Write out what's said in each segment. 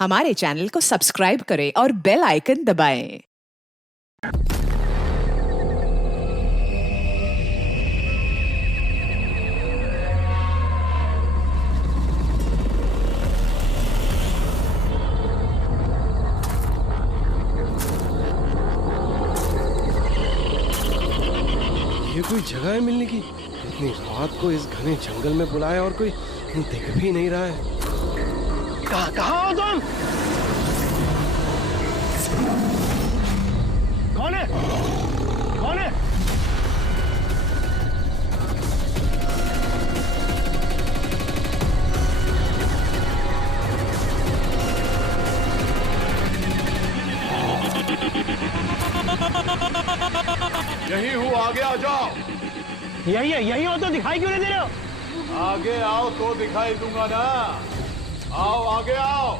हमारे चैनल को सब्सक्राइब करें और बेल आइकन दबाएं। ये कोई जगह है मिलने की? इतनी रात को इस घने जंगल में बुलाया और कोई दिख भी नहीं रहा है। कहाँ हो तुम? कौन है? कौन है? यही हूँ, आगे आ जाओ। यही हो तो दिखाई क्यों नहीं दे रहे हो? आगे आओ तो दिखाई दूंगा ना। आओ आगे आओ।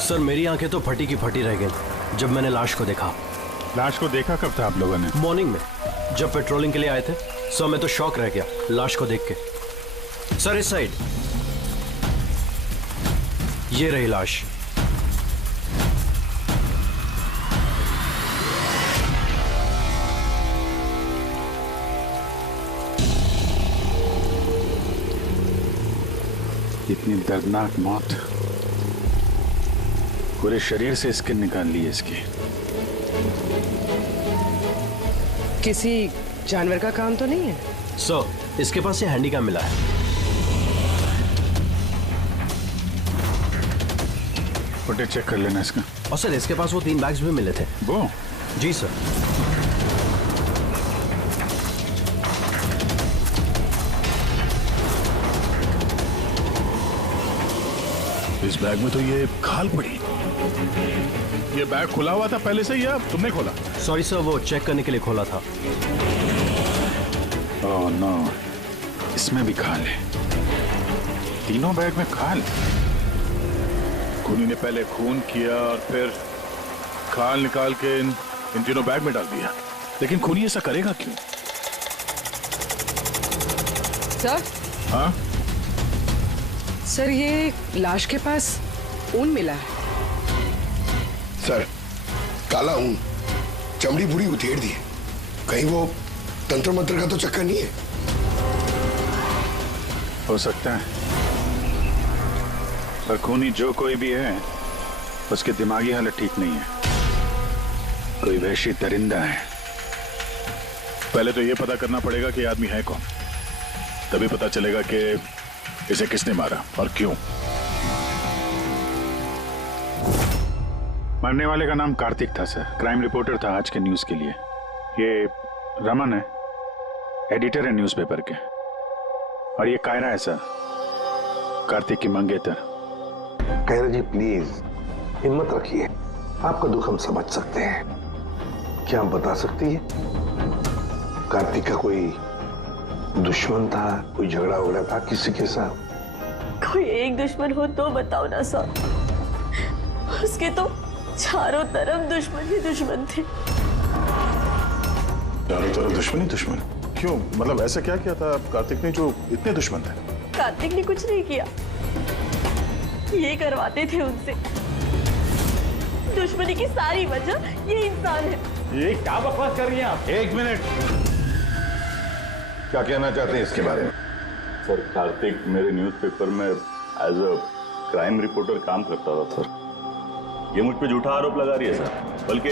सर मेरी आंखें तो फटी की फटी रह गई जब मैंने लाश को देखा। लाश को देखा कब था आप लोगों ने? मॉर्निंग में जब पेट्रोलिंग के लिए आए थे। सर मैं तो शॉक रह गया लाश को देख के। सर इस साइड ये रही लाश। इतनी दर्दनाक मौत, पूरे शरीर से स्किन निकाल ली है इसकी। किसी जानवर का काम तो नहीं है? सर इसके पास ये हैंडीकैम मिला है। फुटेज चेक कर लेना इसका। और सर इसके पास वो 3 बैग्स भी मिले थे। वो? जी सर। इस बैग में तो ये खाल पड़ी। ये बैग खुला हुआ था पहले से या तुमने खोला? सॉरी सर वो चेक करने के लिए खोला था। ओह नो, इसमें भी खाल है। तीनों बैग में खाल। खूनी ने पहले खून किया और फिर खाल निकाल के इन तीनों बैग में डाल दिया। लेकिन खूनी ऐसा करेगा क्यों? सर? हाँ सर ये लाश के पास ऊन मिला है। सर काला ऊन, चमड़ी पूरी उधेड़ दी है। कहीं वो तंत्र मंत्र का तो चक्कर नहीं है? हो सकता है, पर खूनी जो कोई भी है उसकी दिमागी हालत ठीक नहीं है। कोई वहशी दरिंदा है। पहले तो यह पता करना पड़ेगा कि आदमी है कौन, तभी पता चलेगा कि इसे किसने मारा और क्यों। मरने वाले का नाम कार्तिक था सर, क्राइम रिपोर्टर था आज के न्यूज के लिए। ये रमन है, एडिटर है न्यूज़पेपर के। और ये कायरा है सर, कार्तिक की मंगेतर। कायरा जी प्लीज हिम्मत रखिए, आपका दुख हम समझ सकते हैं। क्या आप बता सकती है कार्तिक का कोई दुश्मन था, कोई झगड़ा वगड़ा था किसी के साथ? कोई एक दुश्मन हो तो बताओ ना सर। उसके तो चारों तरफ दुश्मन ही दुश्मन थे। चारों तरफ दुश्मन ही दुश्मन? क्यों, मतलब ऐसा क्या किया था कार्तिक ने जो इतने दुश्मन थे? कार्तिक ने कुछ नहीं किया, ये करवाते थे उनसे। दुश्मनी की सारी वजह ये इंसान है। ये क्या बकवास कर रही हैं आप? एक मिनट, क्या कहना चाहते हैं इसके बारे में? सर कार्तिक मेरे न्यूज़पेपर में एज अ क्राइम रिपोर्टर काम करता था सर। ये मुझ पे झूठा आरोप लगा रही है सर, बल्कि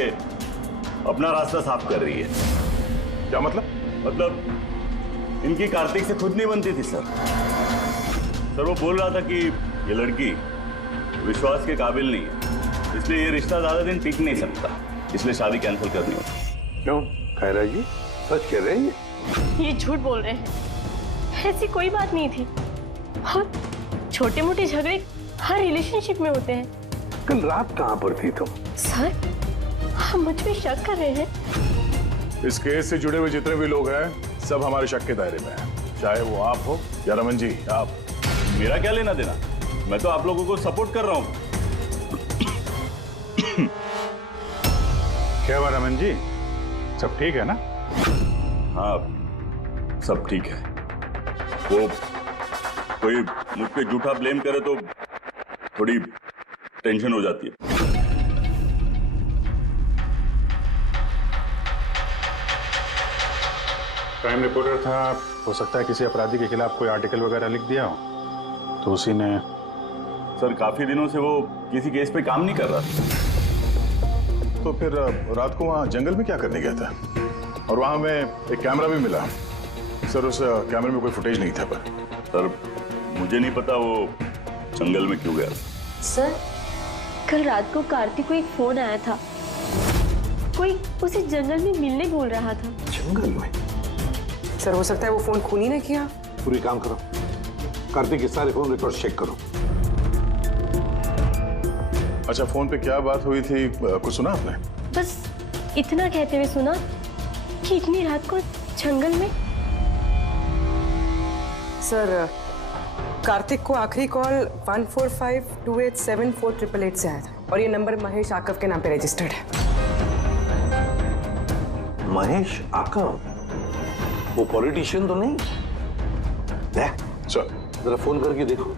अपना रास्ता साफ कर रही है। क्या मतलब? मतलब इनकी कार्तिक से खुद नहीं बनती थी सर। सर वो बोल रहा था कि ये लड़की विश्वास के काबिल नहीं है, इसलिए ये रिश्ता ज्यादा दिन टिक नहीं सकता। इसलिए शादी कैंसिल करनी होगी। क्यों खैरा जी, सच कह रहे हैं ये झूठ बोल रहे हैं, ऐसी कोई बात नहीं थी। और छोटे मोटे झगड़े हर रिलेशनशिप में होते हैं। कल रात कहाँ पर थी तुम? सर, आप मुझ पे शक कर रहे हैं? इस केस से जुड़े हुए जितने भी लोग हैं सब हमारे शक के दायरे में हैं, चाहे वो आप हो या रमन जी आप। मेरा क्या लेना देना, मैं तो आप लोगों को सपोर्ट कर रहा हूँ। क्या हुआ रमन जी, सब ठीक है ना? हाँ, सब ठीक है। वो कोई मुझ पे झूठा ब्लेम करे तो थोड़ी टेंशन हो जाती है। क्राइम रिपोर्टर था, हो सकता है किसी अपराधी के खिलाफ कोई आर्टिकल वगैरह लिख दिया हो, तो उसी ने। सर, काफी दिनों से वो किसी केस पे काम नहीं कर रहा था। तो फिर रात को वहाँ जंगल में क्या करने गया था? और वहाँ हमें एक कैमरा भी मिला। सर, उस कैमरे में कोई फुटेज नहीं था। पर सर, मुझे नहीं पता वो जंगल में क्यों गया। सर, कल रात को कार्तिक को एक फोन आया था, कोई उसे जंगल में मिलने बोल रहा था। जंगल में? सर, हो सकता है वो फोन खूनी ने किया। पूरी काम करो, कार्तिक के सारे फोन रिकॉर्ड चेक करो। अच्छा, फोन पे क्या बात हुई थी, कुछ सुना आपने? बस इतना कहते हुए सुना कि इतनी रात को जंगल में। सर, कार्तिक को आखिरी कॉल 1452874888 से आया था और ये नंबर महेश आकव के नाम पे रजिस्टर्ड है। महेश आकव? वो पॉलिटिशियन तो नहीं? सर, जरा फोन करके देखो।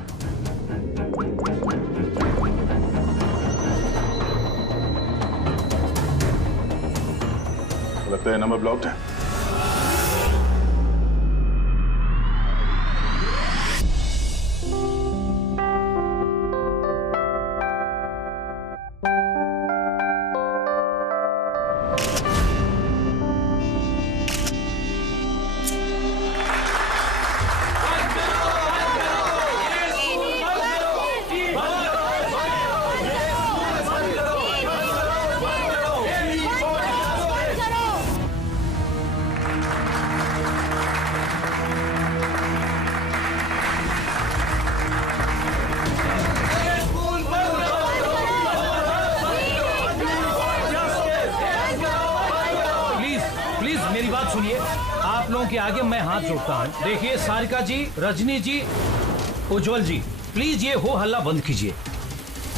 लगता है नंबर ब्लॉक्ड है। मेरी बात सुनिए, आप लोगों के आगे मैं हाथ जोड़ता हूँ। देखिए सारिका जी, रजनी जी, उज्जवल जी, प्लीज ये हो हल्ला बंद कीजिए,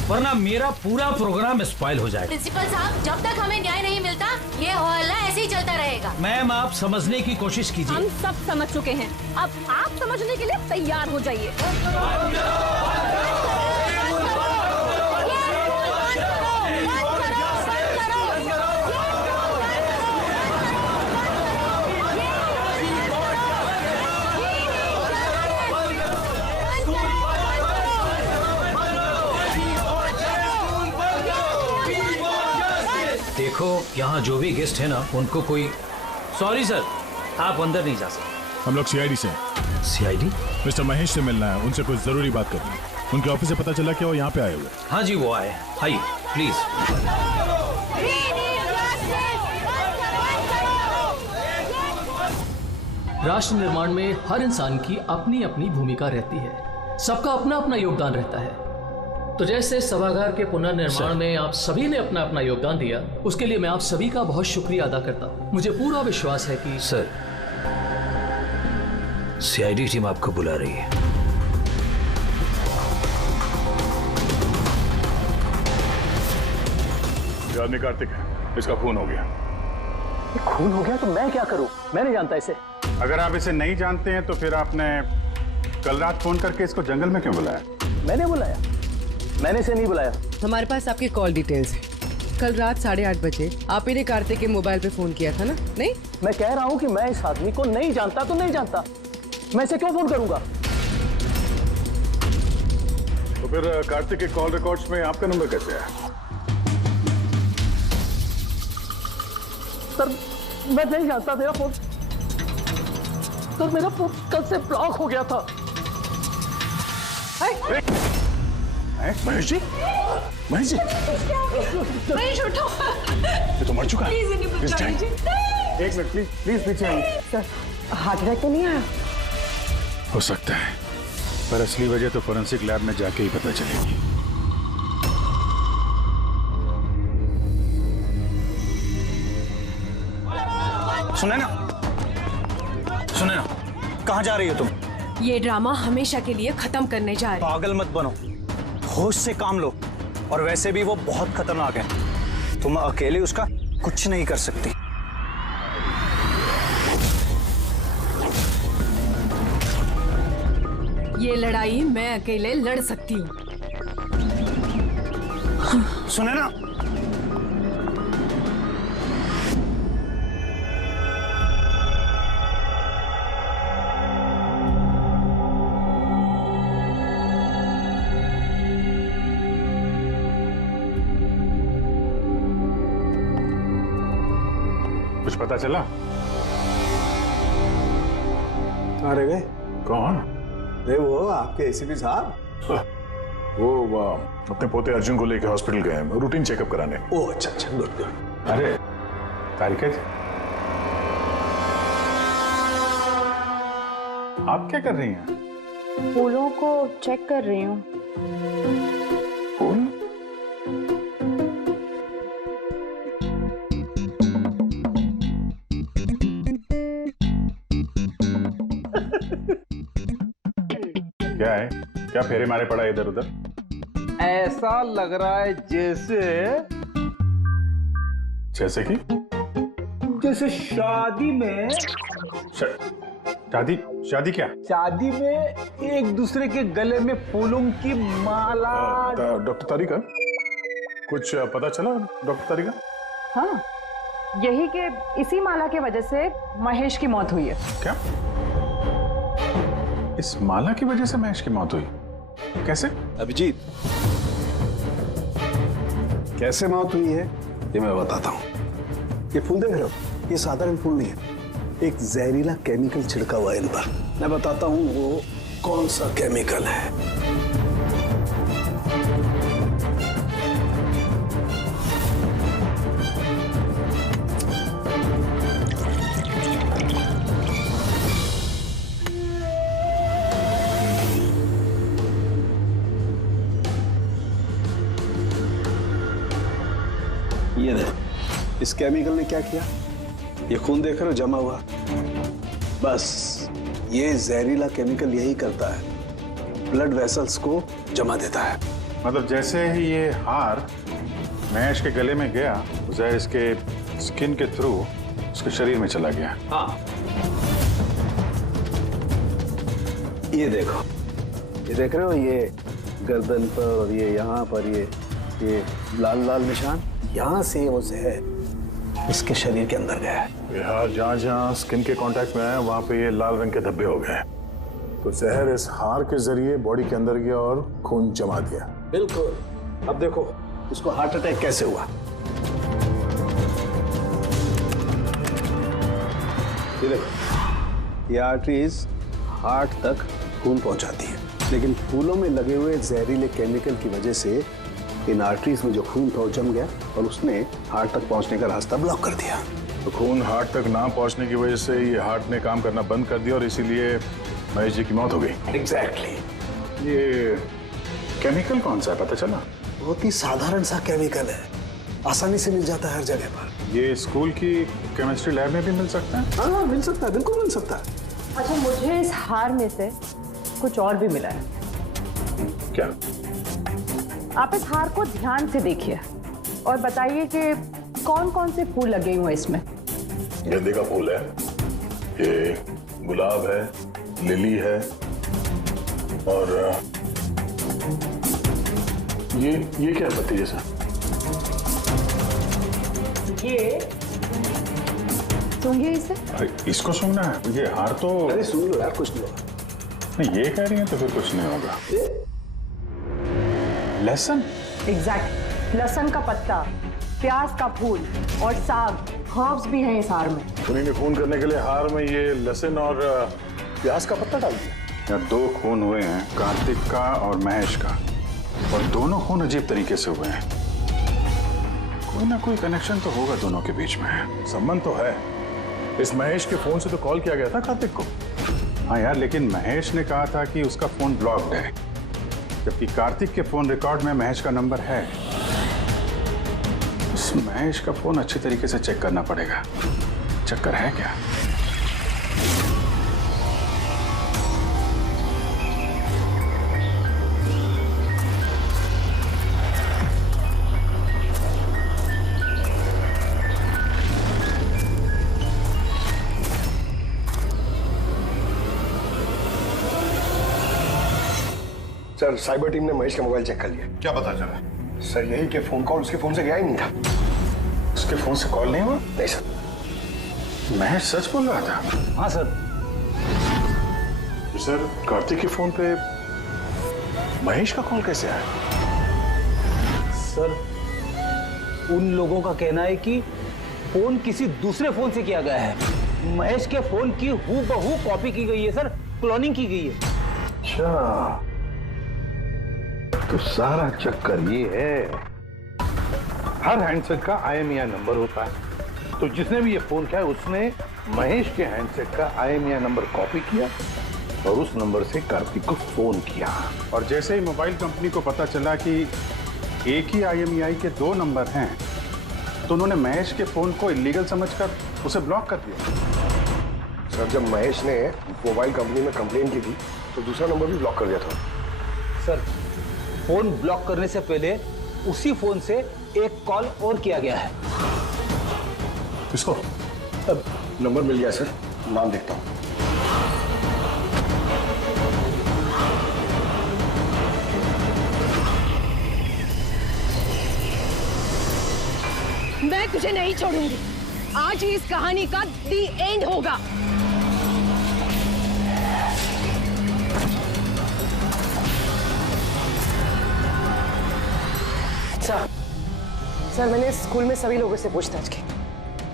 वरना मेरा पूरा प्रोग्राम स्पॉइल हो जाएगा। प्रिंसिपल साहब, जब तक हमें न्याय नहीं मिलता ये हो हल्ला ऐसे ही चलता रहेगा। मैम, आप समझने की कोशिश कीजिए। हम सब समझ चुके हैं, अब आप समझने के लिए तैयार हो जाइए। देखो, यहाँ जो भी गेस्ट है ना, उनको कोई। सॉरी सर, आप अंदर नहीं जा सकते। हम लोग सीआईडी से हैं। सीआईडी? मिस्टर महेश से मिलना है, उनसे कुछ जरूरी बात करनी है। उनके ऑफिस से पता चला कि वो यहाँ पे आए हुए। हाँ जी, वो आए। आइए प्लीज। राष्ट्र निर्माण में हर इंसान की अपनी अपनी भूमिका रहती है, सबका अपना अपना योगदान रहता है। तो जैसे सभागार के पुनर्निर्माण में आप सभी ने अपना अपना योगदान दिया, उसके लिए मैं आप सभी का बहुत शुक्रिया अदा करता हूँ। मुझे पूरा विश्वास है कि। सर, सीआईडी टीम आपको बुला रही है। ये आदमी कार्तिक है, इसका खून हो गया। खून हो गया तो मैं क्या करूँ? मैं नहीं जानता इसे। अगर आप इसे नहीं जानते हैं तो फिर आपने कल रात फोन करके इसको जंगल में क्यों बुलाया? मैंने बुलाया? मैंने इसे नहीं बुलाया। हमारे पास आपकी कॉल डिटेल्स है। कल रात 8:30 बजे आप ही ने कार्तिक के मोबाइल पे फोन किया था ना? नहीं, मैं कह रहा हूँ कि मैं इस आदमी को नहीं जानता तो नहीं जानता, मैं इसे क्यों फोन करूंगा? तो फिर कार्तिक के कॉल रिकॉर्ड्स में आपका नंबर कैसे है? सर, मैं नहीं जानता। मेरा फोन सर, मेरा फोन कल से ब्लॉक हो गया था। महेश जी, महेश जी, महेश उठो। ये तो मर चुका है। प्लीज इन्हें बचा लीजिए। एक मिनट प्लीज, प्लीज पीछे आइए। सर, हार्ट अटैक तो नहीं आया? हो सकता है, पर असली वजह तो फोरेंसिक लैब में जाके ही पता चलेगी। सुने ना, कहाँ जा रही हो तुम? ये ड्रामा हमेशा के लिए खत्म करने जा रहे। पागल मत बनो, होश से काम लो। और वैसे भी वो बहुत खतरनाक है, तुम अकेले उसका कुछ नहीं कर सकती। ये लड़ाई मैं अकेले लड़ सकती हूँ। सुने ना, कुछ पता चला? अरे गए कौन? अरे वो आपके एसीपी साहब। वो अपने पोते अर्जुन को लेकर हॉस्पिटल गए हैं रूटीन चेकअप कराने। ओह अच्छा अच्छा, गुड गुड। अरे तारिका जी, आप क्या कर रही हैं? फूलों को चेक कर रही हूँ। फूल? क्या है? क्या फेरे मारे पड़ा इधर उधर? ऐसा लग रहा है जैसे कि जैसे शादी में शादी क्या? शादी में एक दूसरे के गले में फूलों की माला। डॉक्टर तारिका, कुछ पता चला डॉक्टर तारिका? हाँ, यही कि इसी माला की वजह से महेश की मौत हुई है। क्या? इस माला की वजह से महेश की मौत हुई? कैसे? अभिजीत, कैसे मौत हुई है ये मैं बताता हूँ। ये फूल देख रहे हो, ये साधारण फूल नहीं है, एक जहरीला केमिकल छिड़का हुआ है इन पर। मैं बताता हूँ वो कौन सा केमिकल है। ये देखो, इस केमिकल ने क्या किया, ये खून देख रहे हो जमा हुआ, बस ये जहरीला केमिकल यही करता है, ब्लड वेसल्स को जमा देता है। मतलब जैसे ही ये हार महेश के गले में गया, जहर इसके स्किन के थ्रू उसके शरीर में चला गया। हाँ, ये देखो, ये देख रहे हो, ये गर्दन पर और ये यहाँ पर ये लाल लाल निशान, यहाँ से वो जहर इसके शरीर के अंदर गया है। यार जहाँ जहाँ स्किन के कांटेक्ट में आया वहाँ पे ये लाल रंग के धब्बे हो गए, तो जहर इस हार के जरिए बॉडी के अंदर गया और खून जमा दिया। बिल्कुल। अब देखो इसको हार्ट अटैक कैसे हुआ। ये देखो, ये आर्टरीज हार्ट तक खून पहुंचाती है, लेकिन फूलों में लगे हुए जहरीले केमिकल की वजह से इन आर्टरीज में जो खून था वो जम गया और उसने हार्ट तक पहुंचने का रास्ता ब्लॉक कर दिया। तो खून हार्ट तक ना पहुंचने की वजह से ये हार्ट ने काम करना बंद कर दिया और इसीलिए महेश जी की मौत हो गई। एग्जैक्टली। ये केमिकल कौन सा है, पता चला? बहुत ही साधारण सा केमिकल है, आसानी से मिल जाता है हर जगह पर। ये स्कूल की केमिस्ट्री लैब में भी मिल सकता है? हाँ मिल सकता है, बिल्कुल मिल सकता है। अच्छा, मुझे इस हार में से कुछ और भी मिला है। क्या? आप इस हार को ध्यान से देखिए और बताइए कि कौन कौन से फूल लगे हुए हैं इसमें। गेंदे का फूल है, ये गुलाब है, लिली है और ये क्या पत्ती जैसा? ये सूंघिए इसे। अरे इसको सूंघना है? ये हार तो अरे सूंघ लो यार, कुछ नहीं होगा। नहीं, ये कह रही है तो फिर कुछ नहीं होगा। लहसुन? एग्जैक्ट, लहसुन का पत्ता, प्याज का फूल और साग, हर्ब्स भी हैं इस हार में। उन्हीं ने खून करने के लिए हार में ये लहसुन और प्याज का पत्ता डाल दिया। यहाँ 2 खून हुए हैं, कार्तिक का और महेश का। और दोनों खून अजीब तरीके से हुए हैं। कोई ना कोई कनेक्शन तो होगा दोनों के बीच में। संबंध तो है। इस महेश के फोन से तो कॉल किया गया था कार्तिक को। हाँ यार, लेकिन महेश ने कहा था कि उसका फोन ब्लॉक्ड है, जबकि कार्तिक के फोन रिकॉर्ड में महेश का नंबर है। इस महेश का फोन अच्छी तरीके से चेक करना पड़ेगा। चक्कर है क्या? सर, साइबर टीम ने महेश का मोबाइल चेक कर लिया। क्या पता चला? सर, यही कि फोन कॉल उसके फोन से गया ही नहीं था। उसके फोन से कॉल नहीं हुआ? नहीं सर। महेश सच बोल रहा था? हाँ सर। तो सर, कार्तिक के फोन पे महेश का कॉल कैसे आया? सर, उन लोगों का कहना है कि फोन किसी दूसरे फोन से किया गया है। महेश के फोन की हूबहू कॉपी की गई है सर, क्लोनिंग की गई है। अच्छा, तो सारा चक्कर ये है। हर हैंडसेट का IMEI नंबर होता है, तो जिसने भी ये फोन किया उसने महेश के हैंडसेट का IMEI नंबर कॉपी किया और उस नंबर से कार्तिक को फोन किया। और जैसे ही मोबाइल कंपनी को पता चला कि एक ही IMEI के 2 नंबर हैं, तो उन्होंने महेश के फोन को इलीगल समझकर उसे ब्लॉक कर दिया। सर, जब महेश ने मोबाइल कंपनी में कंप्लेन की थी तो दूसरा नंबर भी ब्लॉक कर दिया था। सर, फोन ब्लॉक करने से पहले उसी फोन से एक कॉल और किया गया है। किसको? अब नंबर मिल गया सर, नाम देखता हूं। मैं तुझे नहीं छोड़ूंगी। आज ही इस कहानी का दी एंड होगा। सर, मैंने स्कूल में सभी लोगों से पूछताछ की।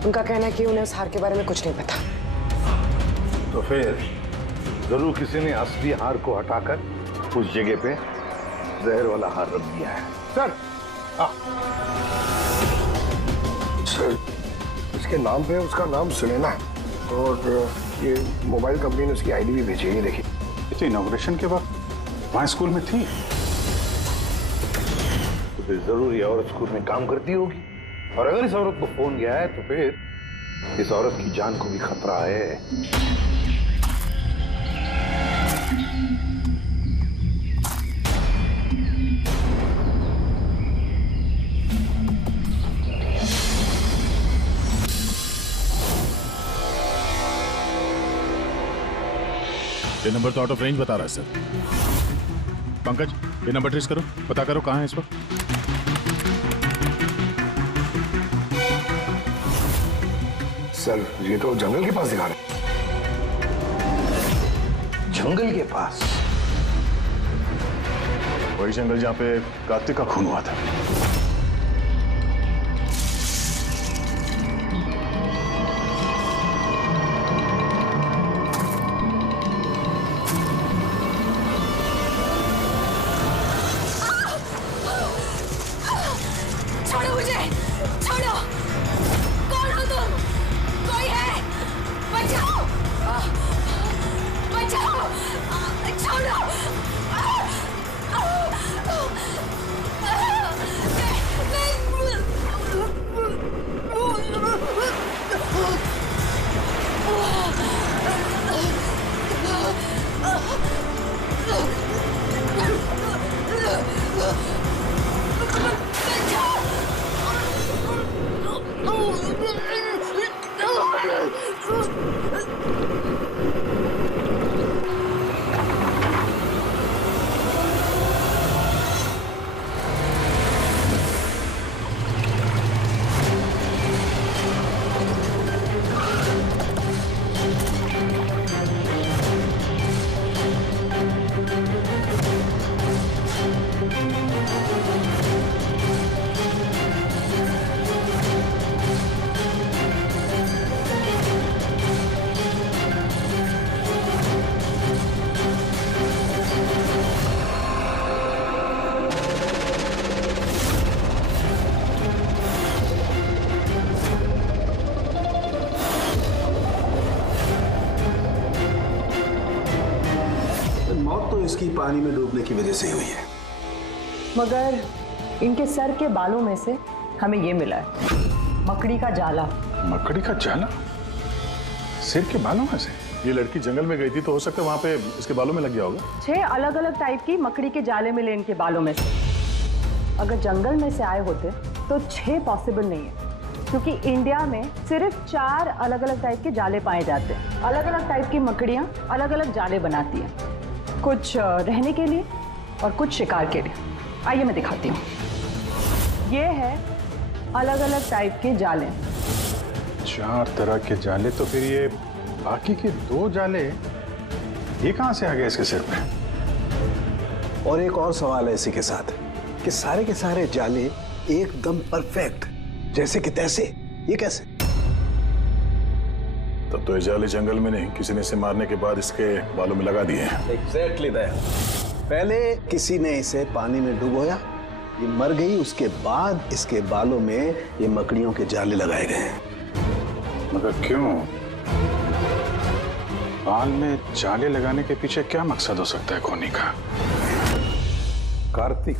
उनका कहना है कि उन्हें उस हार के बारे में कुछ नहीं पता। तो फिर जरूर किसी ने असली हार को हटाकर उस जगह पे जहर वाला हार रख दिया है। सर, सर, इसके नाम पे उसका नाम सुनैना है और ये मोबाइल कंपनी ने उसकी ID भी भेजी है। ये देखिए। ये तो इनॉग्रेशन के वक्त वहां स्कूल में थी। फिर जरूर ये औरत स्कूल में काम करती होगी, और अगर इस औरत को फोन गया है तो फिर इस औरत की जान को भी खतरा है। ये नंबर तो आउट ऑफ रेंज बता रहा है सर। पंकज, ये नंबर ट्रेस करो, पता करो कहाँ है इस वक्त। सर, ये तो जंगल के पास दिखा रहे। जंगल के पास? वही जंगल जहाँ पे कार्तिक का खून हुआ था। छोड़ो मुझे, छोड़ो। कौन हो तुम? कोई है? बचाओ, बचाओ, छोड़ो। उसकी पानी में डूबने की वजह से हुई है। मगर इनके सर के बालों में से हमें ये मिला है, मकड़ी का जाला। मकड़ी का जाला? सिर के बालों में से? ये लड़की जंगल में गई थी तो हो सकता है वहां पे इसके बालों में लग गया होगा। 6 अलग अलग टाइप की मकड़ी के जाले मिले इनके बालों में से। अगर जंगल में से आए होते तो 6 पॉसिबल नहीं है, क्योंकि इंडिया में सिर्फ 4 अलग अलग टाइप के जाले पाए जाते हैं। अलग अलग टाइप की मकड़ियाँ अलग अलग जाले बनाती हैं, कुछ रहने के लिए और कुछ शिकार के लिए। आइए मैं दिखाती हूँ। ये है अलग अलग टाइप के जाले। 4 तरह के जाले, तो फिर ये बाकी के 2 जाले ये कहां से आ गए इसके सिर पे? और एक और सवाल है इसी के साथ कि सारे के सारे जाले एकदम परफेक्ट जैसे कि तैसे, ये कैसे? तब तो ये जाले जंगल में नहीं, किसी ने इसे मारने के बाद इसके बालों में लगा दिए हैं। Exactly that. पहले किसी ने इसे पानी में डुबोया, ये मर गई, उसके बाद इसके बालों में ये मकड़ियों के जाले लगाए गए हैं। मगर क्यों? बाल में जाले लगाने के पीछे क्या मकसद हो सकता है कोनी का? कार्तिक,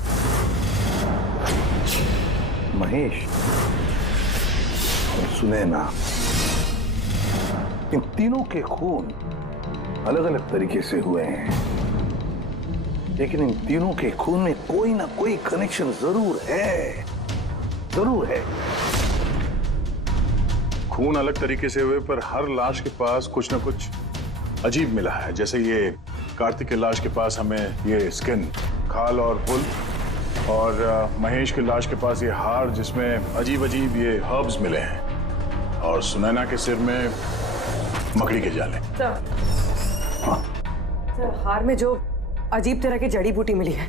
महेश और सुनैना, इन तीनों के खून अलग अलग तरीके से हुए हैं, लेकिन इन तीनों के खून में कोई ना कोई कनेक्शन जरूर है, जरूर है। खून अलग तरीके से हुए पर हर लाश के पास कुछ ना कुछ अजीब मिला है। जैसे ये कार्तिक की लाश के पास हमें ये स्किन, खाल और वुल, और महेश की लाश के पास ये हार जिसमें अजीब अजीब ये हर्ब्स मिले हैं, और सुनैना के सिर में मकड़ी के जाले। सर, हार में जो अजीब तरह की जड़ी बूटी मिली है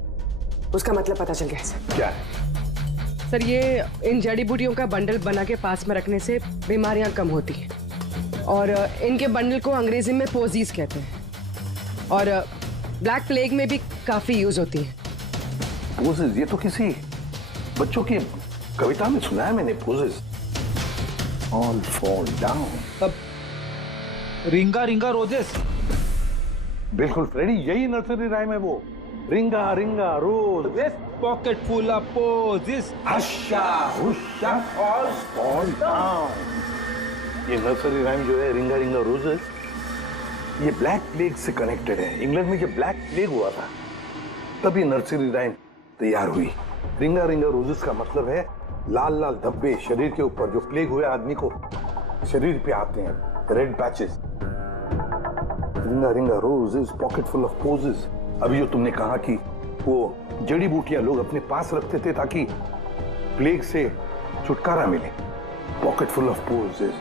उसका मतलब पता चल गया सर। क्या है? सर, ये इन जड़ी बूटियों का बंडल बना के पास में रखने से बीमारियां कम होती हैं, और इनके बंडल को अंग्रेजी में पोजीज कहते हैं, और ब्लैक प्लेग में भी काफी यूज होती है। पोजेस? ये तो किसी बच्चों की कविता में सुना है मैंने। Posies all fall down. अब रिंगा रिंगा रोजेस। बिल्कुल फ्रेडी, यही नर्सरी राइम है वो। Ring a ring a rose, pocket full of posies, husha husha all fall down. ये नर्सरी राइम जो है, रिंगा रिंगा रोजेस, ये ब्लैक प्लेग से कनेक्टेड है। इंग्लैंड में जब ब्लैक प्लेग हुआ था तब ये नर्सरी राइम तैयार हुई। रिंगा रिंगा रोजेस का मतलब है लाल लाल धब्बे शरीर के ऊपर जो प्लेग हुए आदमी को शरीर पे आते हैं, रेड पैचेस। रिंगा रिंगा roses, pocket full of posies. अभी जो तुमने कहा कि वो जड़ी बूटियां लोग अपने पास रखते थे ताकि प्लेग से छुटकारा मिले, पॉकेट फुल ऑफ पोजेस।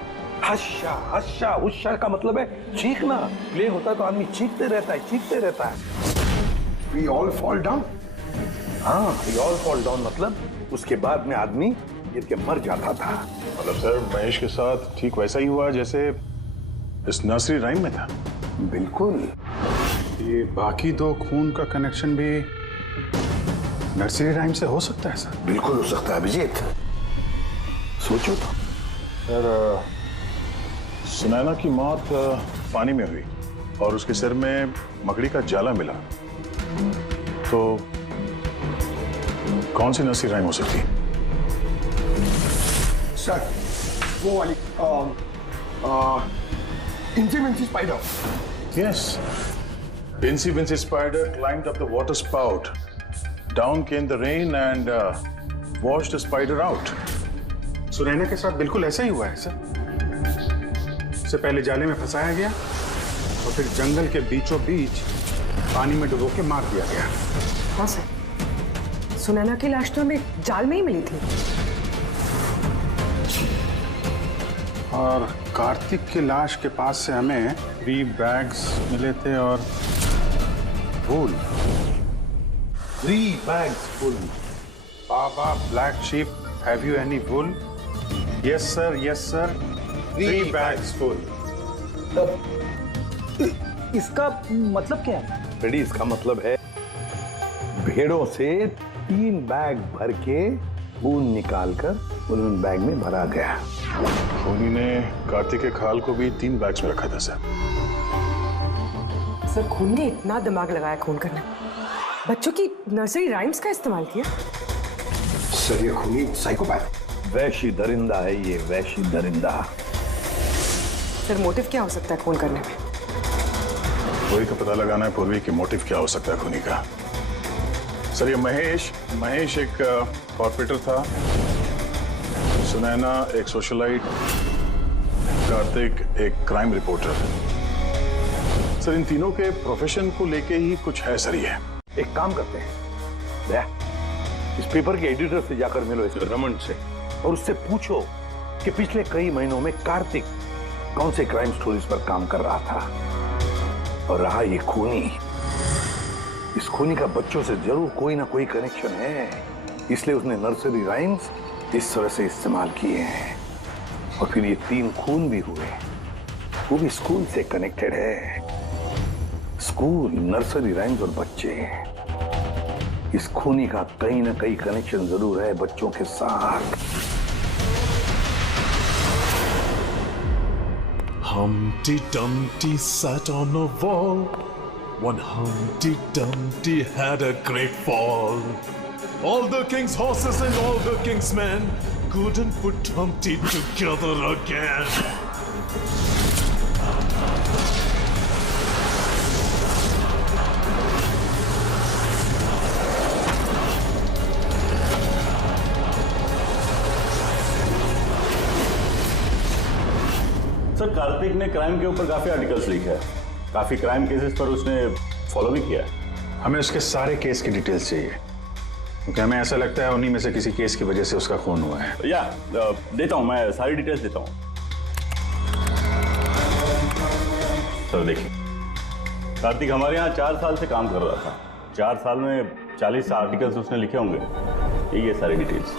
हश्शा हश्शा हुश्शा का मतलब है चीखना। प्लेग होता है तो आदमी चीखते रहता है, चीखते रहता है। We all fall down। हाँ, we all fall down मतलब उसके बाद में आदमी गिर के मर जाता था। मतलब सर, महेश के साथ ठीक वैसा ही हुआ जैसे इस नर्सरी राइम में था। बिल्कुल। ये बाकी 2 खून का कनेक्शन भी नर्सरी राइम से हो सकता है सर? बिल्कुल हो सकता है अभिजीत, सोचो तो। सर, सुनैना की मौत पानी में हुई और उसके सिर में मकड़ी का जाला मिला, तो कौन सी नर्सरी राइम हो सकती है? सर, वो वाली इंची Vinci spider. Yes. Incy Wincy Spider climbed up the water spout. Down came the rain and washed the spider out. Sunaina के साथ बिल्कुल ऐसा ही हुआ है सर। उससे पहले जाले में फंसाया गया और फिर जंगल के बीचों बीच पानी में डुबो के मार दिया गया। हाँ सर, सुनैना की लाश तो हमें जाल में ही मिली थी। और कार्तिक की लाश के पास से हमें 3 बैग्स मिले थे और वूल। 3 bags full। Baa baa black sheep, have you any wool? Yes sir, yes sir, 3 bags full। इसका मतलब क्या है? रेडी, इसका मतलब है भेड़ों से 3 बैग भर के खून निकालकर उन बैग में भरा गया। खूनी ने कार्तिक के खाल को भी 3 बैग्स में रखा था सर। सर खून ने इतना दिमाग लगाया खून करने में, बच्चों की नर्सरी राइम्स का इस्तेमाल किया। सर ये खूनी साइकोपैथ, वैशी दरिंदा है ये, वैशी दरिंदा। सर मोटिव क्या हो सकता है खून करने में? वही तो पता लगाना है पूर्वी कि मोटिव क्या हो सकता है खूनी का। सर ये महेश एक कॉर्पोरेटर था, सुनैना एक सोशलाइट, कार्तिक एक क्राइम रिपोर्टर। सर इन तीनों के प्रोफेशन को लेके ही कुछ है सर ये। एक काम करते हैं, इस पेपर के एडिटर से जाकर मिलो, इस रमन से, और उससे पूछो कि पिछले कई महीनों में कार्तिक कौन से क्राइम स्टोरीज पर काम कर रहा था। और रहा ये खूनी, इस खूनी का बच्चों से जरूर कोई ना कोई कनेक्शन है, इसलिए उसने नर्सरी राइम्स इस तरह से इस्तेमाल किए हैं। और फिर ये 3 खून भी हुए, वो भी स्कूल से कनेक्टेड है। स्कूल, नर्सरी राइम्स और बच्चे, इस खूनी का कहीं ना कहीं कनेक्शन जरूर है बच्चों के साथ। Humpty Dumpty sat on a wall. One Humpty Dumpty had a great fall. All the king's horses and all the king's men couldn't put Humpty together again. Sir Kartik ने क्राइम के ऊपर काफी आर्टिकल्स लिखे हैं, काफी क्राइम केसेस पर उसने follow भी किया है। हमें उसके सारे केस की डिटेल्स चाहिए, क्योंकि हमें ऐसा लगता है उन्हीं में से किसी केस की वजह से उसका खून हुआ है। या देता हूं, मैं सारी डिटेल्स देता हूं। सर देखिए, कार्तिक हमारे यहाँ 4 साल से काम कर रहा था। 4 साल में 40 आर्टिकल्स उसने लिखे होंगे। ये सारी डिटेल्स।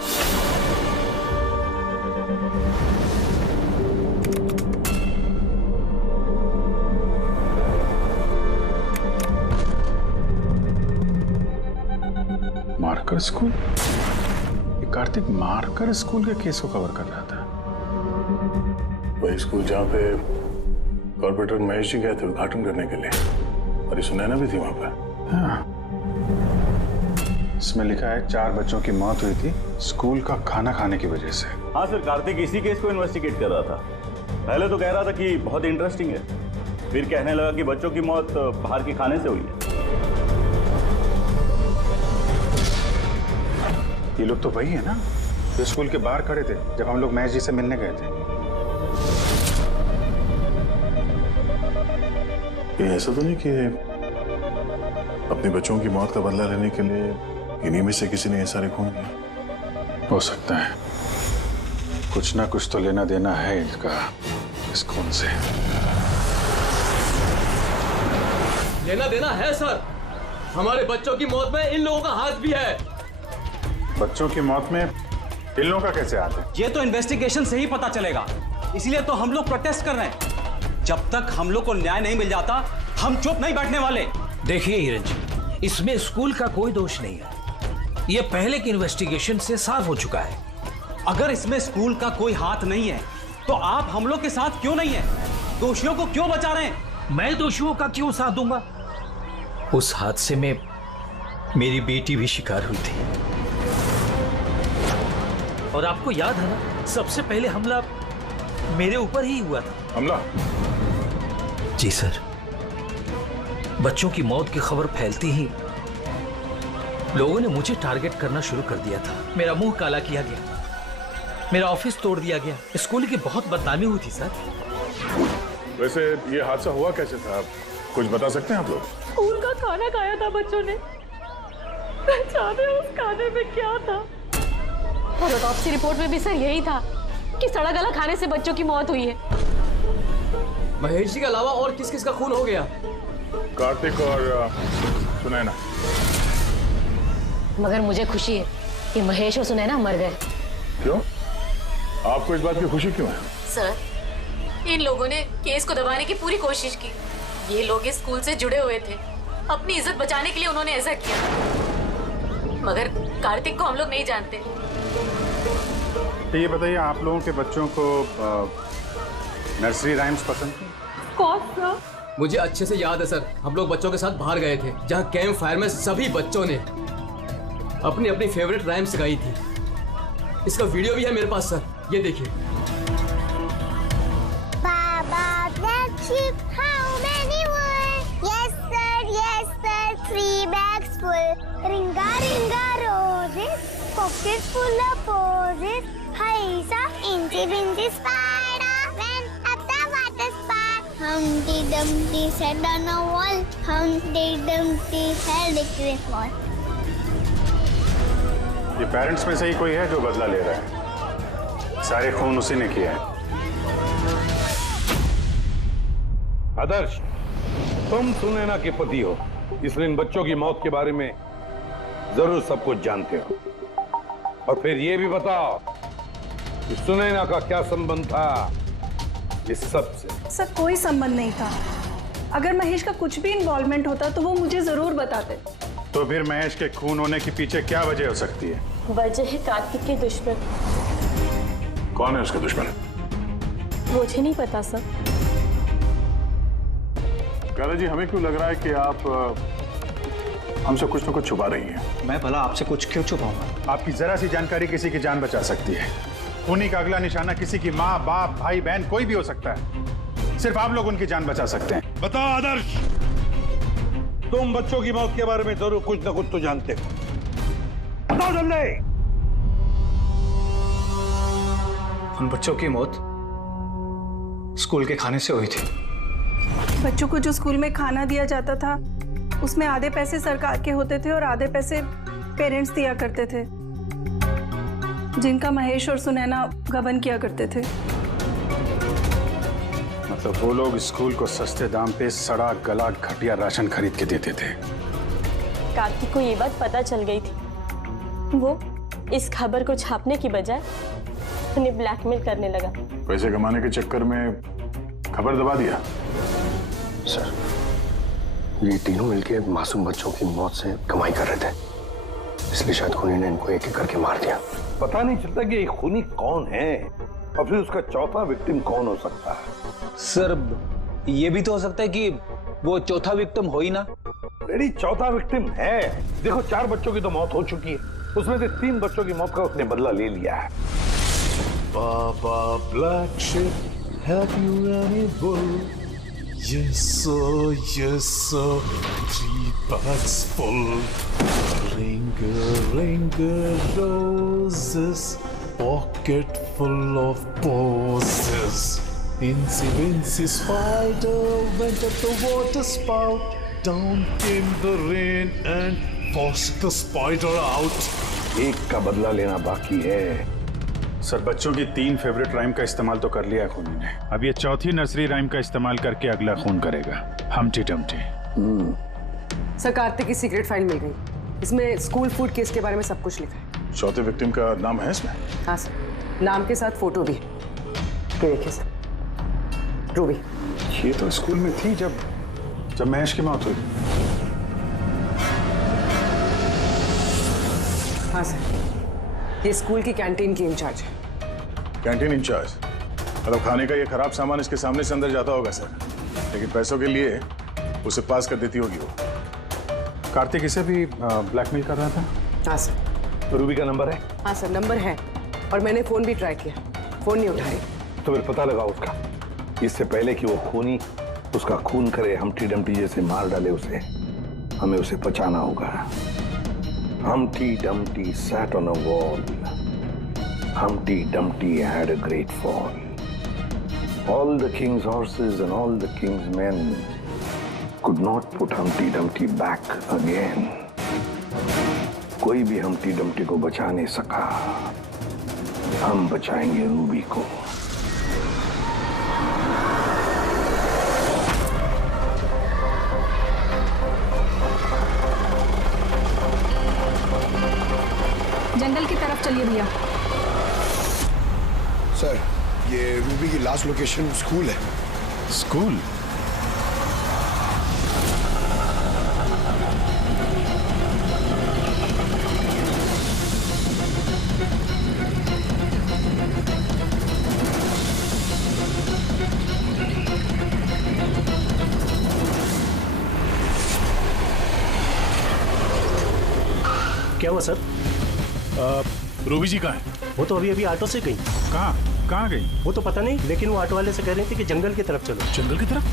मार्कर स्कूल, ये कार्तिक मार्कर स्कूल के केस को कवर कर रहा था। वही स्कूल जहाँ पे कॉर्पोरेटर महेश जी गए थे उद्घाटन करने के लिए, और ये सुनैना भी थी वहां पर। हाँ, इसमें लिखा है 4 बच्चों की मौत हुई थी स्कूल का खाना खाने की वजह से। हाँ सर, कार्तिक इसी केस को इन्वेस्टिगेट कर रहा था। पहले तो कह रहा था कि बहुत इंटरेस्टिंग है, फिर कहने लगा कि बच्चों की मौत बाहर के खाने से हुई है। ये लोग तो वही है ना जो स्कूल के बाहर खड़े थे जब हम लोग महेश जी से मिलने गए थे। ये ऐसा तो नहीं कि अपने बच्चों की मौत का बदला लेने के लिए इन्हीं में से किसी ने ये सारे खून किए? हो सकता है कुछ ना कुछ तो लेना देना है इनका इस खून से। लेना देना है सर, हमारे बच्चों की मौत में इन लोगों का हाथ भी है। बच्चों की मौत में इन लोगों का कैसे हाथ है? ये तो इन्वेस्टिगेशन से ही पता चलेगा, इसलिए तो हम लोग प्रोटेस्ट कर रहे हैं। जब तक हम लोग को न्याय नहीं मिल जाता हम चुप नहीं बैठने वाले। देखिए हिरन जी, इसमें स्कूल का कोई दोष नहीं है, ये पहले की इन्वेस्टिगेशन से साफ हो चुका है। अगर इसमें स्कूल का कोई हाथ नहीं है तो आप हम लोग के साथ क्यों नहीं है? दोषियों को क्यों बचा रहे हैं? मैं दोषियों का क्यों साथ दूंगा? उस हादसे में मेरी बेटी भी शिकार हुई थी, और आपको याद है ना, सबसे पहले हमला मेरे ऊपर ही हुआ था। हमला? जी सर। बच्चों की मौत की खबर फैलती ही लोगों ने मुझे टारगेट करना शुरू कर दिया था। मेरा मुंह काला किया गया, मेरा ऑफिस तोड़ दिया गया, स्कूल की बहुत बदनामी हुई थी सर। वैसे ये हादसा हुआ कैसे था, आप कुछ बता सकते हैं आप लोग? स्कूल का खाना खाया था बच्चों ने, जाने उस खाने में क्या था। और ऑटोप्सी रिपोर्ट में भी सर यही था कि सड़ा गला खाने से बच्चों की मौत हुई है। महेश जी के अलावा और किस किस का खून हो गया? कार्तिक और सुनैना। मगर मुझे खुशी है कि महेश और सुनैना मर गए। क्यों? आपको इस बात की खुशी क्यों है? सर, इन लोगों ने केस को दबाने की पूरी कोशिश की। ये लोग इस स्कूल से जुड़े हुए थे, अपनी इज्जत बचाने के लिए उन्होंने ऐसा किया। मगर कार्तिक को हम लोग नहीं जानते। तो ये बताइए, आप लोगों के बच्चों को नर्सरी राइम्स पसंद थी? कौन सा? मुझे अच्छे से याद है सर, हम लोग बच्चों के साथ बाहर गए थे जहाँ कैंप फायर में सभी बच्चों ने अपनी अपनी फेवरेट राइम्स गाई थी। इसका वीडियो भी है मेरे पास सर, ये देखिए। Baba, black sheep, how many were? Yes sir, 3 bags full. Ringa, ringa, roses, pocket full of posies. Haisa, incy, wincy spider, went up the water spout. Humpty Dumpty sat on a wall. Humpty Dumpty had a great fall. ये parents में से ही कोई है जो बदला ले रहा है? सारे खून उसी ने किया है। आदर्श, तुम सुनैना के पति हो, इसलिए इन बच्चों की मौत के बारे में जरूर सब कुछ जानते हो। और फिर ये भी बताओ कि सुनैना का क्या संबंध था इस सब से? सर कोई संबंध नहीं था। अगर महेश का कुछ भी इन्वॉल्वमेंट होता तो वो मुझे जरूर बताते। तो फिर महेश के खून होने के पीछे क्या वजह हो सकती है? वजह है कार्तिक के दुश्मन। कौन है उसका दुश्मन? मुझे नहीं पता सर। काला जी, हमें क्यों लग रहा है कि आप हमसे कुछ न कुछ छुपा रही हैं? मैं भला आपसे कुछ क्यों छुपाऊंगा? आपकी जरा सी जानकारी किसी की जान बचा सकती है। उन्हीं का अगला निशाना किसी की माँ, बाप, भाई, बहन कोई भी हो सकता है। सिर्फ आप लोग उनकी जान बचा सकते हैं। बताओ आदर्श, तुम बच्चों की मौत के बारे में जरूर कुछ न कुछ तो जानते हो। बताओ जल्दी। उन बच्चों की मौत स्कूल के खाने से हुई थी। बच्चों को जो स्कूल में खाना दिया जाता था उसमें आधे पैसे सरकार के होते थे और आधे पैसे पेरेंट्स दिया करते थे, जिनका महेश और सुनैना गबन किया करते थे। मतलब वो लोग स्कूल को सस्ते दाम पे सड़ा गला घटिया राशन खरीद के देते थे। कार्तिक को ये बात पता चल गई थी। वो इस खबर को छापने की बजाय उन्हें ब्लैकमेल करने लगा। पैसे कमाने के चक्कर में खबर दबा दिया। सर, ये तीनों मिलके मासूम बच्चों की मौत से कमाई कर रहे थे, इसलिए शायद खूनी ने इनको एक एक करके मार दिया। पता नहीं चलता कि ये खूनी कौन है और फिर उसका चौथा विक्टिम कौन हो सकता है। सर ये भी तो हो सकता है कि वो चौथा विक्टिम हो ही ना। रेडी, चौथा विक्टिम है। देखो 4 बच्चों की तो मौत हो चुकी है, उसमें से 3 बच्चों की मौत का उसने बदला ले लिया है। Baba Black Sheep, have you any wool? Yes sir, 3 bags full. Ring roses, pocket full of posies. Incy wincy spider went up the water spout. Down came the rain and forced the spider out. एक का बदला लेना बाकी है। Sir, बच्चों की 3 favourite rhyme का इस्तेमाल तो कर लिया है खूनी ने। अब ये चौथी नर्सरी राइम का इस्तेमाल करके अगला खून करेगा, हमटी डमटी। सर, कार्तिक की सीक्रेट फाइल मिल गई। इसमें स्कूल फूड केस के बारे में सब कुछ लिखा है। चौथे विक्टिम का नाम है इसमें? हाँ सर, नाम के साथ फोटो भी है। ये देखिए सर, रूबी। ये तो स्कूल में थी जब महेश की मौत हुई। हाँ सर, ये स्कूल की कैंटीन की इंचार्ज है। Canteen incharge? मतलब खाने का ये खराब सामान इसके सामने से अंदर जाता होगा सर, लेकिन पैसों के लिए उसे पास कर देती होगी वो। कार्तिक इसे भी ब्लैकमेल कर रहा था? हाँ सर। तो रूबी का नंबर है? हाँ सर, नंबर है और मैंने फोन भी ट्राई किया, फोन नहीं उठा रही। तो फिर पता लगा उसका, इससे पहले कि वो खूनी उसका खून करे, हमटी डमटी जैसे मार डाले उसे, हमें उसे बचाना होगा। Humpty Dumpty sat on a wall. Humpty Dumpty had a great fall. All the king's horses and all the king's men could not put Humpty Dumpty back again. कोई भी Humpty Dumpty को बचा नहीं सका। हम बचाएंगे रूबी को। जंगल की तरफ चलिए भैया। सर, ये रूबी की लास्ट लोकेशन स्कूल है। स्कूल? क्या हुआ सर? रूबी जी कहाँ है? वो तो अभी ऑटो से गई। कहाँ गई? वो तो पता नहीं, लेकिन वो ऑटो वाले से कह रही थी कि जंगल की तरफ चलो। जंगल की तरफ?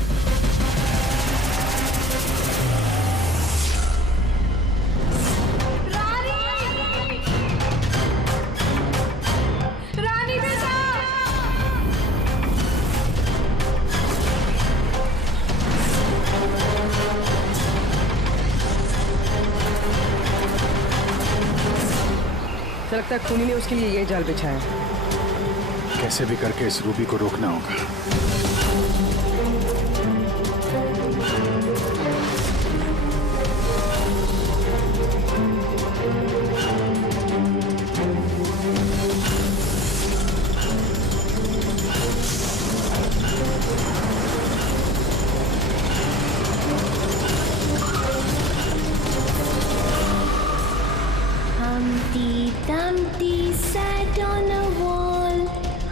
रानी बेटा! मुझे लगता है खूनी ने उसके लिए ये जाल बिछाया। कैसे भी करके इस रूबी को रोकना होगा। Humpty Dumpty sat on a wall.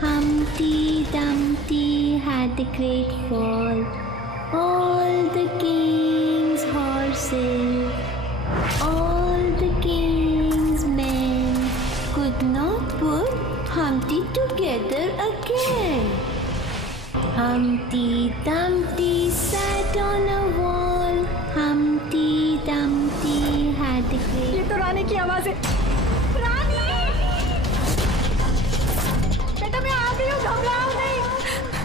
Humpty Dumpty had a great fall. All the king's horses, all the king's men could not put Humpty together again. Humpty Dumpty sat on a wall. Humpty Dumpty had a great. ये तो रानी की आवाज है। रानी! बेटा मैं आ गई हूँ, घबराओ नहीं।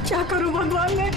क्या करूँ भगवान मैं?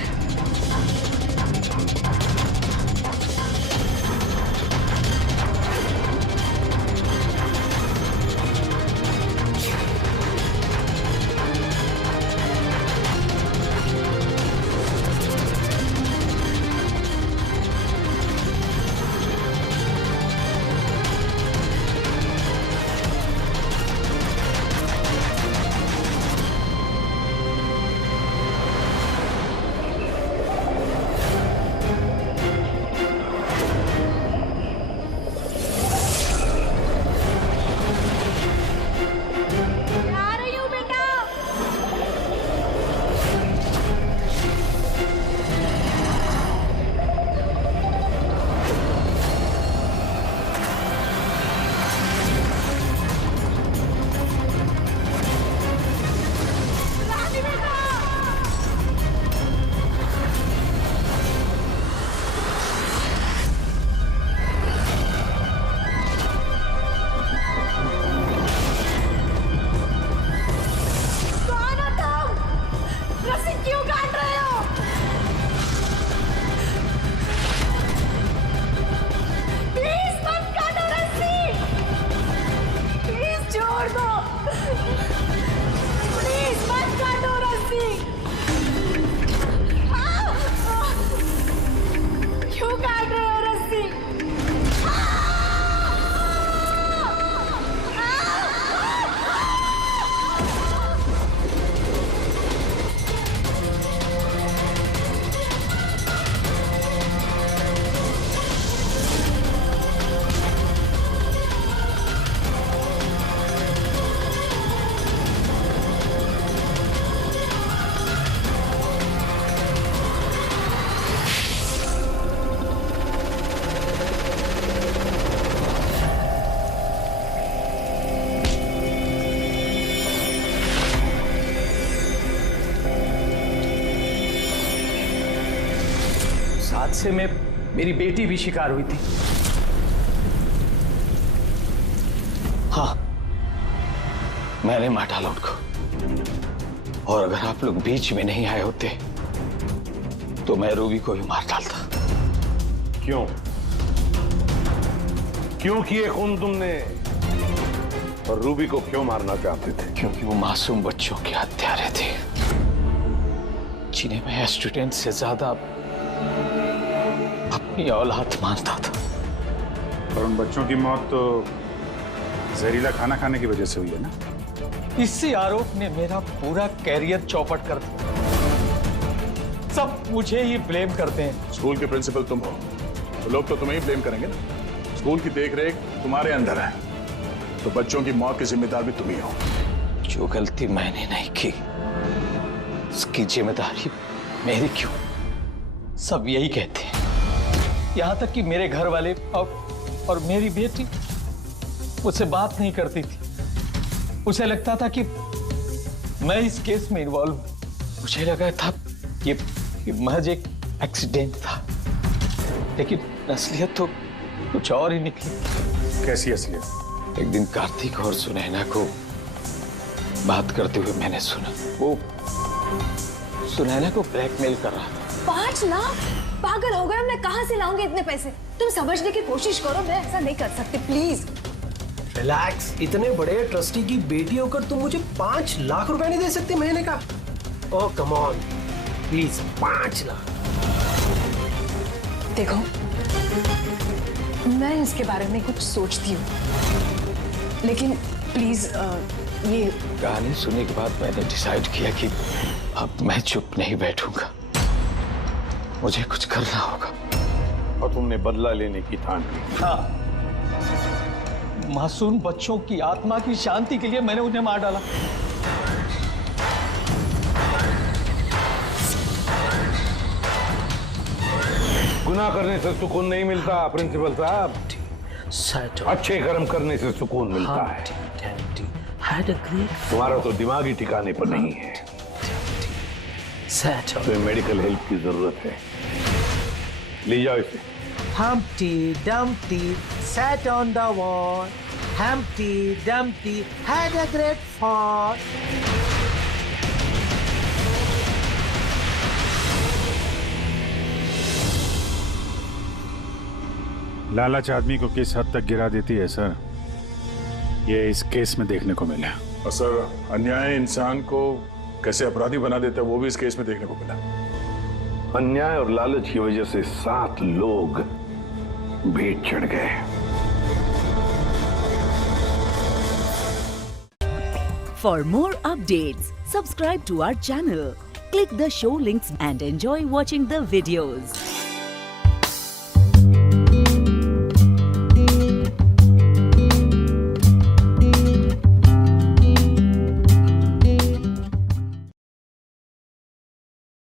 हादसे में मेरी बेटी भी शिकार हुई थी। हाँ, मैंने मार डाला उनको। और अगर आप लोग बीच में नहीं आए होते तो मैं रूबी को भी मार डालता। क्यों? क्यों किए खून तुमने? और रूबी को क्यों मारना चाहते थे? क्योंकि वो मासूम बच्चों के हत्यारे थे, जिन्हें मैं स्टूडेंट से ज्यादा अपनी औलाद मानता था। और उन बच्चों की मौत तो जहरीला खाना खाने की वजह से हुई है ना? इसी आरोप ने मेरा पूरा कैरियर चौपट कर दिया। सब मुझे ही ब्लेम करते हैं। स्कूल के प्रिंसिपल तुम हो तो लोग तो तुम्हें ही ब्लेम करेंगे ना। स्कूल की देखरेख तुम्हारे अंदर है तो बच्चों की मौत की जिम्मेदार भी तुम ही हो। जो गलती मैंने नहीं की उसकी जिम्मेदारी मेरी क्यों? सब यही कहते हैं, यहाँ तक कि मेरे घर वाले और मेरी बेटी मुझसे बात नहीं करती थी। उसे लगता था कि मैं इस केस में इन्वॉल्व हूं। मुझे लगा था ये महज एक एक्सीडेंट था, लेकिन असलियत तो कुछ और ही निकली। कैसी असलियत? एक दिन कार्तिक और सुनैना को बात करते हुए मैंने सुना। वो सुनैना को ब्लैकमेल कर रहा था। 5 लाख? पागल हो गए, मैं कहां से लाऊंगी इतने पैसे? तुम समझने की कोशिश करो, मैं ऐसा नहीं कर सकती, प्लीज। रिलैक्स, इतने बड़े ट्रस्टी की बेटी होकर तुम मुझे 5 लाख रुपए नहीं दे सकती महीने का? ओह कम ऑन, प्लीज 5 लाख। देखो, मैं इसके बारे में कुछ सोचती हूँ, लेकिन प्लीज ये कहानी सुनने के बाद मैंने डिसाइड किया कि अब मैं चुप नहीं बैठूंगा, मुझे कुछ करना होगा। और तुमने बदला लेने की ठान ली? हाँ, मासूम बच्चों की आत्मा की शांति के लिए मैंने उन्हें मार डाला। गुनाह करने से सुकून नहीं मिलता प्रिंसिपल साहब, अच्छे कर्म करने से सुकून मिलता है। तुम्हारा तो दिमागी ठिकाने पर नहीं है, तुम्हें मेडिकल हेल्प की जरूरत है। ले जाओ इसे। Humpty Dumpty sat on the wall. Humpty Dumpty had a great fall. लालच आदमी को किस हद तक गिरा देती है सर, ये इस केस में देखने को मिला। और सर, अन्याय इंसान को कैसे अपराधी बना देता है वो भी इस केस में देखने को मिला। अन्याय और लालच की वजह से 7 लोग भेंट चढ़ गए। For more updates, subscribe to our channel, click the show links and enjoy watching the videos.